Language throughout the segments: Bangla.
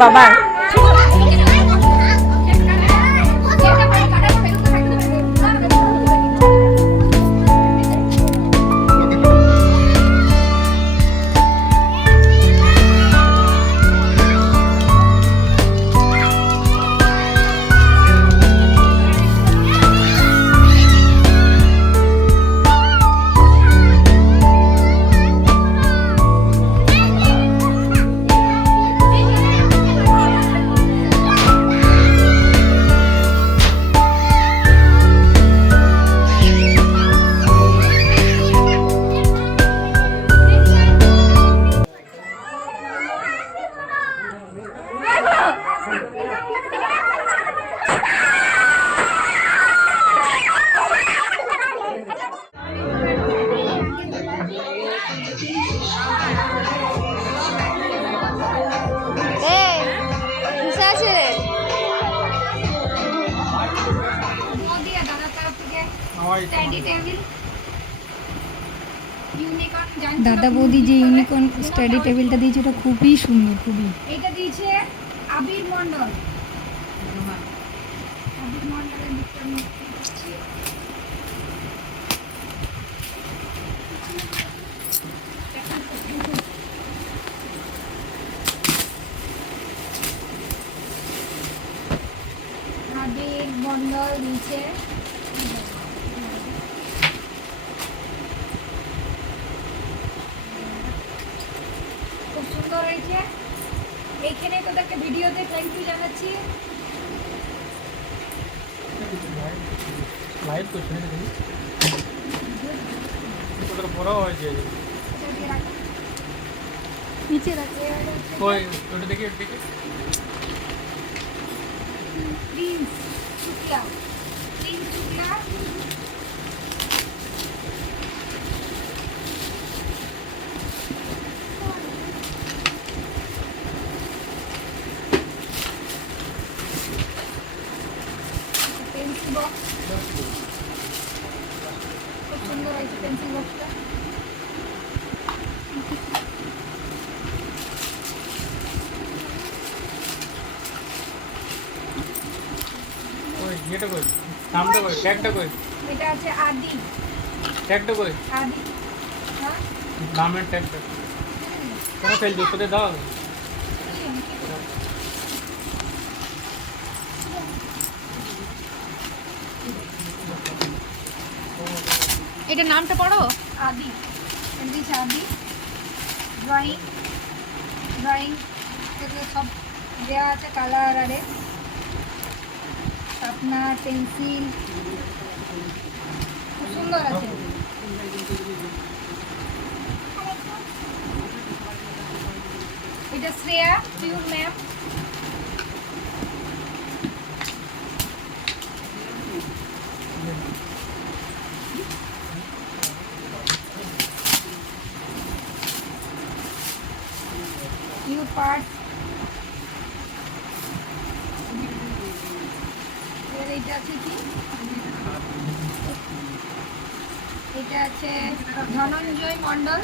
বাবার। দাদা বৌদি যে ইউনিকর্ন স্টাডি টেবিলটা দিয়েছে ওটা খুবই সুন্দর, খুবই। এটা দিয়েছে আবির মন্ডল। আবির মন্ডলের দিকটা আমি দিচ্ছি। আবির মন্ডল দিয়েছে। খুব সুন্দর হয়েছে। এইখানে তোদেরকে ভিডিওতে থ্যাংক ইউ জানাচ্ছি। লাইভ করছ না দেখি তোদের বড় হয়েছে নিচে রাখে কই ওটা দেখি দেখি Prince Shukla. Prince Shukla pencil box. খুব সুন্দর হয়েছে পেন্সিল বক্সটা। কই এটা কই নামটা কই ট্যাগটা কই এটা আছে আদি। ট্যাগটা কই আদি হ্যাঁ নামের ট্যাগটা কোন ফেল দিতে দাও এটা নামটা পড়ো। আদি দিস আদি ড্রয়িং। ড্রয়িং থেকে সব দেওয়া আছে কালার আরে আপনার পেন্সিল খুব সুন্দর আছে। এটা Shreya pure ma'am. Pure part. এইটা আছে কি এটা আছে ধনঞ্জয় মণ্ডল।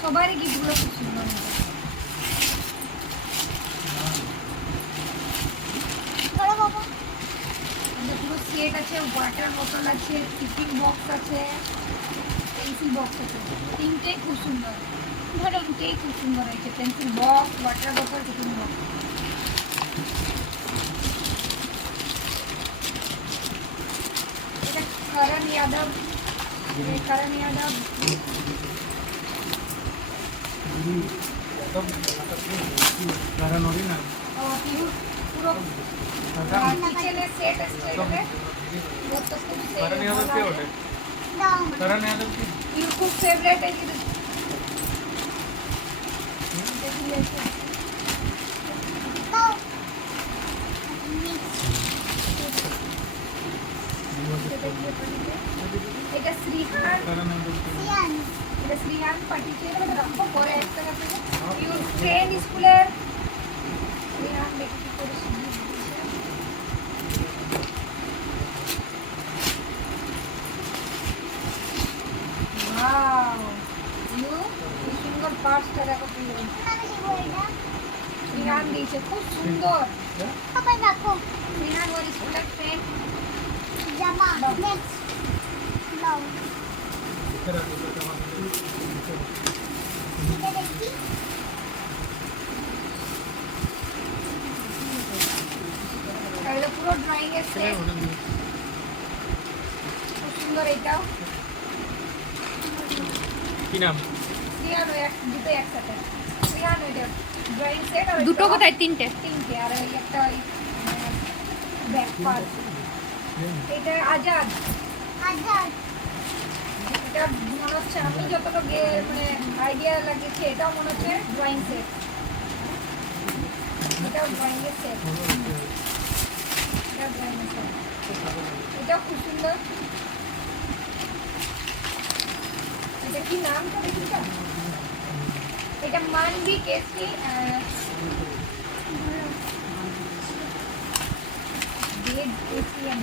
সবারই গিফটগুলো খুব সুন্দর। পুরো সেট আছে, ওয়াটার বোতল আছে, টিফিন বক্স আছে, পেন্সিল বক্স আছে। তিনটেই খুব সুন্দর। তিনটেই খুব সুন্দর হয়েছে। পেন্সিল বক্স, ওয়াটার বোতল, টিফিন বক্স। এটা করণ यादव। करण यादव कारण होगी ना पूरा किचन सेट है वो तो खूब से कारण यादव क्या होते कारण यादव की ये खूब फेवरेट है कि এটা শ্রীহান এটা শ্রীহান পাঠিয়েছে রাখো পরে একটা কাছে ইউর ট্রেন স্কুলের শ্রীহান দেখি কি করে ওয়াও টান দিয়েছে, খুব সুন্দর। আবার দেখো রিহান ওর স্কুলের ফ্রেন্ড। জামা নেক্সট নাও এটা দেখি এটা পুরো ড্রয়িং এর সেট, খুব সুন্দর। এটাও কি নাম? রিহান ওই দুটো একসাথে। রিহান ওইটা ড্রয়িং সেট আর দুটো কোথায়? তিনটে। তিনটে, আর ওই একটা ওই ব্যাক পার্ট। এটা আজাদ। আজাদ এটা মনে হচ্ছে আমি যতটা মানে আইডিয়া লাগিয়েছি, এটাও মনে হচ্ছে ড্রয়িং সেট। এটাও ড্রয়িং এর সেট, এটাও ড্রয়িং এর সেট। এটাও খুব সুন্দর। এটা কি নাম তো দেখি তো? এটা মানবি কেসি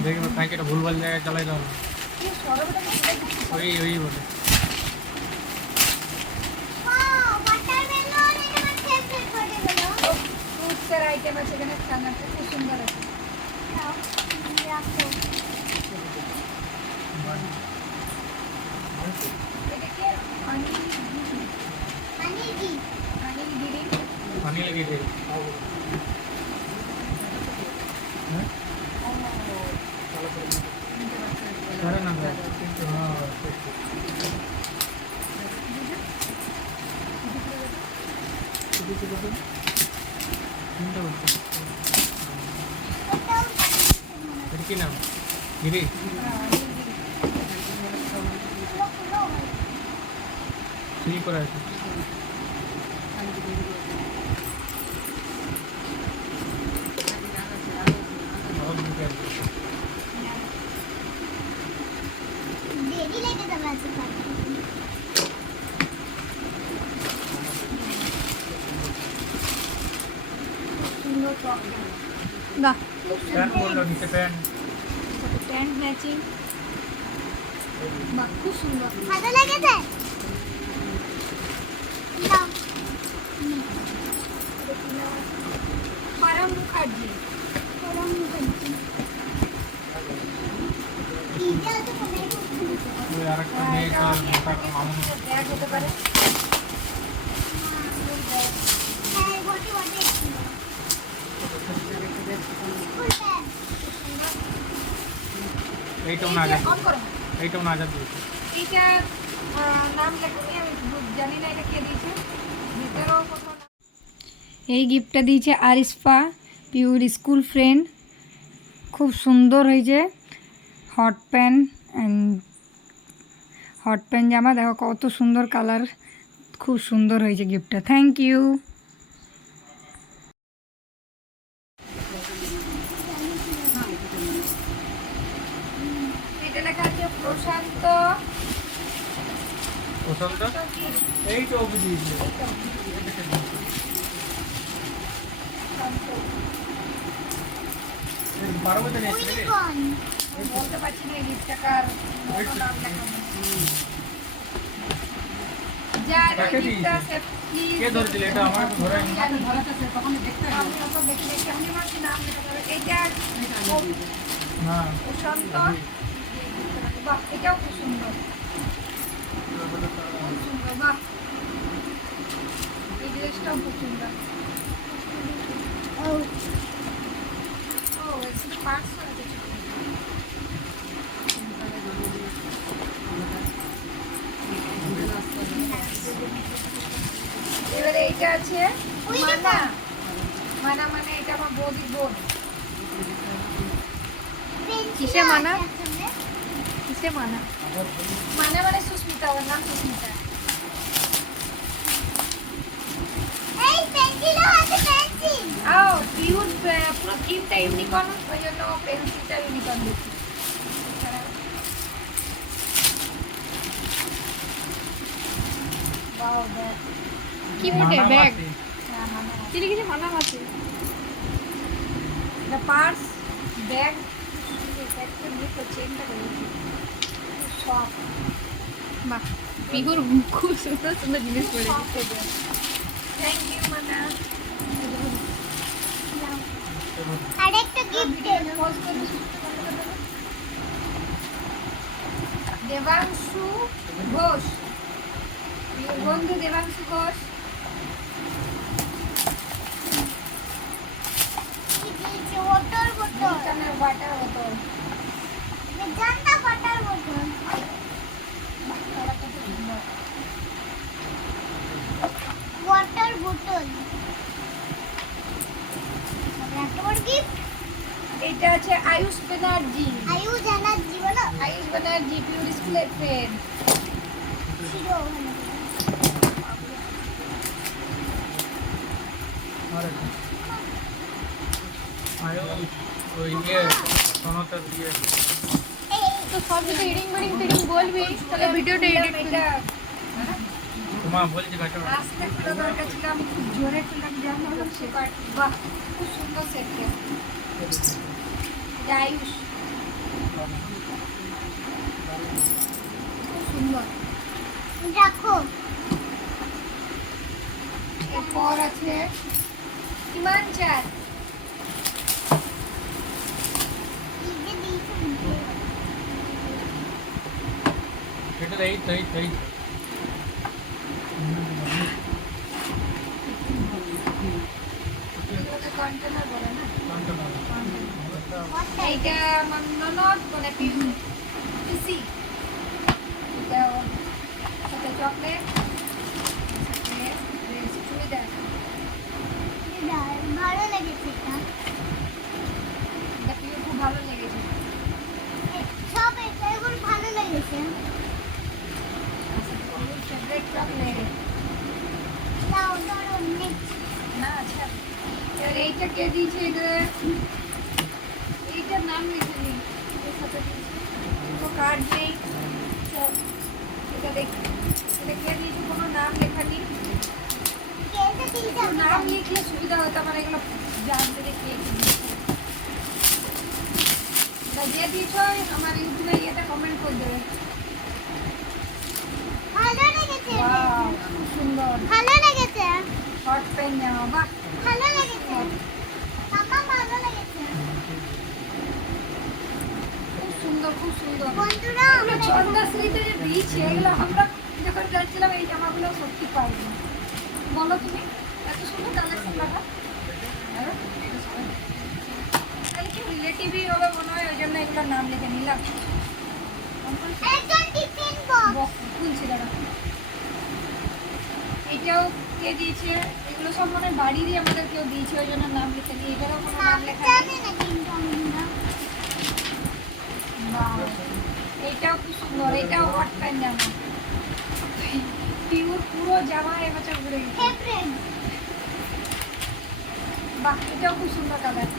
দেখবে প্যাকেটটা ভুলভাল জায়গায় চালাই দাও না। ওই বলে ওয়াও ওয়াটারমেলন এটা আমার ফেভারিট ওয়াটারমেলন ফ্রুটসের আইটেম আছে এখানে, খানাটা খুব সুন্দর আছে। নাও রাখো এটা কি অনিল আনিজি গিরি? পানি লেগে যায়। হ্যাঁ আরে না হ্যাঁ এটা কি নাম? গিরি? ঠিক করে আছে। দেরি লেগে যাবে আজকে সুন্দর টপ, বাহ, প্যান্ট বললো নিচে প্যান্ট। প্যান্ট ম্যাচিং, বাহ খুব সুন্দর। ভালো লেগেছে নাও পারাম মুখার্জি। গরম মুখার্জি এইটা তো মনে ওই আরেকটা মেয়ে তার মামুন ব্যাগ হতে পারে। হ্যাঁ বটি বটি ফুল ব্যাগ এইটাও না আজাদ, অন করো। এইটাও না আজাদ দিয়েছে। এইটা নাম লেখনি, আমি জানি না এটা কে দিয়েছে। ভিতরেও কোথাও নাম। এই গিফটটা দিয়েছে আরিসফা, পিওর স্কুল ফ্রেন্ড। খুব সুন্দর হয়েছে। হট প্যান্ট জামা, দেখো কত সুন্দর কালার, খুব সুন্দর হয়েছে গিফটটা। Thank you. এটা লেখা আছে প্রশান্ত। প্রশান্ত এই তো অবধি দিয়েছে। বারো বছর নিয়েছে নাকি? ইউনিকর্ন বলতে পারছি না এই গিফটটাকার নাম লেখা নেই। যার কাকে এই গিফটটা দিয়েছে? আছে প্লিজ। কে ধরেছিল এটা? আমার তো ধরে নি। আমি তো দেখে দেখে আমি ভাবছি নাম লেখা যাবে। এইটা না প্রশান্ত। বাহ এটাও খুব সুন্দর, খুব সুন্দর। বাহ এই ড্রেসটাও খুব সুন্দর। ও ও এখানে পার্টস আছে। এবারে এইটা আছে মানা। মানা মানে এটা আমার বৌদির বোন। কিসে মানা? কিসে মানা? মানা মানে সুস্মিতা, ওর নাম সুস্মিতা। এই পেন্সিলও আছে পেন্সিল আও পিউর পুরো থিমটা ইউনিকর্ন, ওই জন্য পেন্সিলটা ইউনিকর্ন দিচ্ছি। Wow bag. কি মোটে ব্যাগ? হ্যাঁ মানা। চিনি কিছু মানা আছে। এটা পার্স ব্যাগ। একটা নিয়ে তো চেনটা করেছি সব বাহ, পিহুর খুব সুন্দর সুন্দর জিনিস পড়েছে। থ্যাংক ইউ মানা। আরেকটা গিফট এলো। পোজ করে দেবাংশু ঘোষ, প্রিয় বন্ধু দেবাংশু ঘোষ। কি দিয়েছে? ওয়াটার বোতল। এখানে ওয়াটার বোতল। মেজেন্টা ওয়াটার বোতল। কালারটা খুব সুন্দর। ওয়াটার বোতল। একটা বড় গিফট। এটা আছে আয়ুষ ব্যানার্জি। আয়ু জানাচ্ছি বলো। আয়ুষ ব্যানার্জি পিওর স্কুলের ফ্রেন্ড। ছিল ওখানে। আর একটা। আয়ো ওই সোনাটা দিয়ে তো সব যদি এডিং টিডিং বলবি তাহলে ভিডিওটা এডিট এটা তোমার বলছি কাটো আস্তে খোলা দরকার ছিল, আমি খুব জোরে খুললাম যেমন হলো সে কাট। বাহ খুব সুন্দর সেটটা। এটা আয়ুষ খুব সুন্দর। রাখো। এরপর আছে হিমাঞ্চার। এই যে দিয়েছে। এটা এই কন্টেনার বলে না, What এইটা আমার ননদ মানে পিসি। এটা ওর সাথে চকলেট, সাথে ড্রেস চুড়িদার। ভালো লেগেছে এটা। এটা পিও খুব ভালো লেগেছে। সব এগুলো ভালো লেগেছে। ফেভারিট চকলেট দাও ধরো নেক্সট। না। আচ্ছা এবার এইটা কে দিয়েছে? এইটার নাম লিখিনি, এর সাথে দিয়েছে কোনো কার্ড নেই। তো এটা দেখ, এটা কে দিয়েছে কোনো নাম লেখা নেই। কেটে দিয়েছে একটু নাম লিখলে সুবিধা হতো আমার এগুলো জানতে যে কে কি দিয়েছে। বা যে দিয়েছ আমার ইউটিউবে ইয়েতে কমেন্ট করে দেবে। ভালো লেগেছে। ওয়াও খুব সুন্দর ভালো লেগেছে। শর্ট পেন জামা। বাহ ভালো লেগেছে। মামা ভালো লেগেছে। খুব সুন্দর খুব সুন্দর। বন্ধুরা এগুলো চন্দাশ্রীতে যে দিয়েছে এগুলো আমরা যখন যাচ্ছিলাম এই জামাগুলো সত্যি পাইনি। বলো তুমি এত সুন্দর কালেকশন দেখা। তাহলে কি রিলেটিভই হবে মনে হয়, ওই জন্য এগুলোর নাম লিখে নিলাম। একটা টিফিন বক্স। খুলছি দাঁড়া। এটাও কে দিয়েছে? এগুলো সব মনে হয় বাড়িরই আমাদের কেউ দিয়েছে, ওই জন্য নাম লিখে দিই। এটারও কোনো নাম লেখা নেই। জানে না কিন্তু আমরা। বাহ, এইটাও খুব সুন্দর। এটাও হট প্যান্ট জামা, পিওর পুরো জামা এবছর ঘুরে গেছে। ফেভারিট। বাহ, এটাও খুব সুন্দর colour.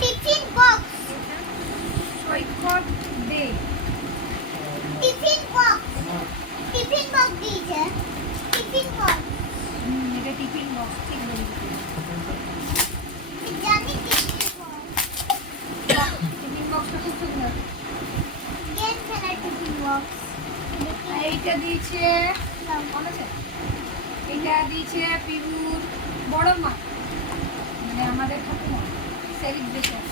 Tiffin box. Saikat De. Tiffin box. Tiffin box দিয়েছে। Tiffin box. এটা টিফিন বক্স, ঠিক বলেছি। জানি টিফিন বক্স। টিফিন বক্সটা খুব সুন্দর। গেম খেলার টিফিন বক্স। আর এইটা দিয়েছে মনে আছে? এটা দিয়েছে পিবুর বড় মা, মানে আমাদের ঠাকুমা সেলিব্রেশন।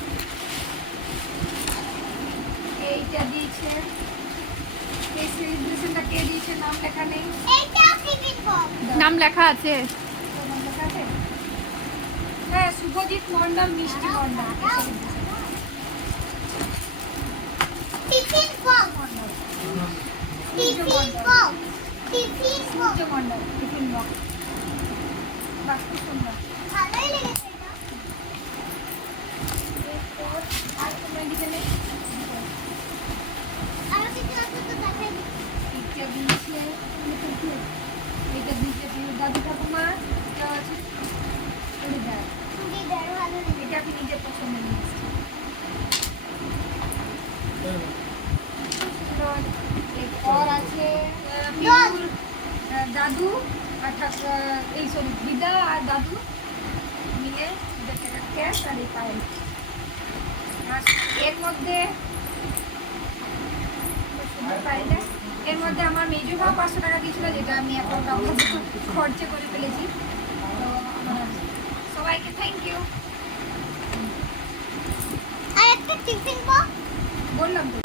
এইটা দিয়েছে, এই সেলিব্রেশনটা কে দিয়েছে নাম লেখা নেই। এইটা টিফিন বক্স। নাম লেখা আছে? নাম লেখা আছে? হ্যাঁ, Subhajit Mandal, Mishti Mandal. Tiffin box. Tiffin box. Tiffin box. Surya Mandal tiffin box. বাহ, খুব সুন্দর। ভালোই লেগেছে এটা। এরপর আর কোনো মেডিকেলে আরো কিছু আছে তো দেখাই দিই। এটা দিয়েছে, এটা দিয়েছে পিউর দাদু ঠাকুমা। এটা আছে চুড়িদার। চুড়িদার ভালো লেগেছে। এটা আমি নিজের পছন্দের নিয়েছি। সুন্দর। এরপর আছে পিউর দাদু আর এই সরি দিদা আর দাদু মিলে 1000 টাকা ক্যাশ আর এই পায়েল। আর এর মধ্যে পায়েলটা এর মধ্যে আমার মেজো ভাব 500 টাকা দিয়েছিল, যেটা আমি এখন খরচে করে ফেলেছি। তো আমার সবাইকে থ্যাংক ইউ। আর একটা টিফিন বক্স বললাম তো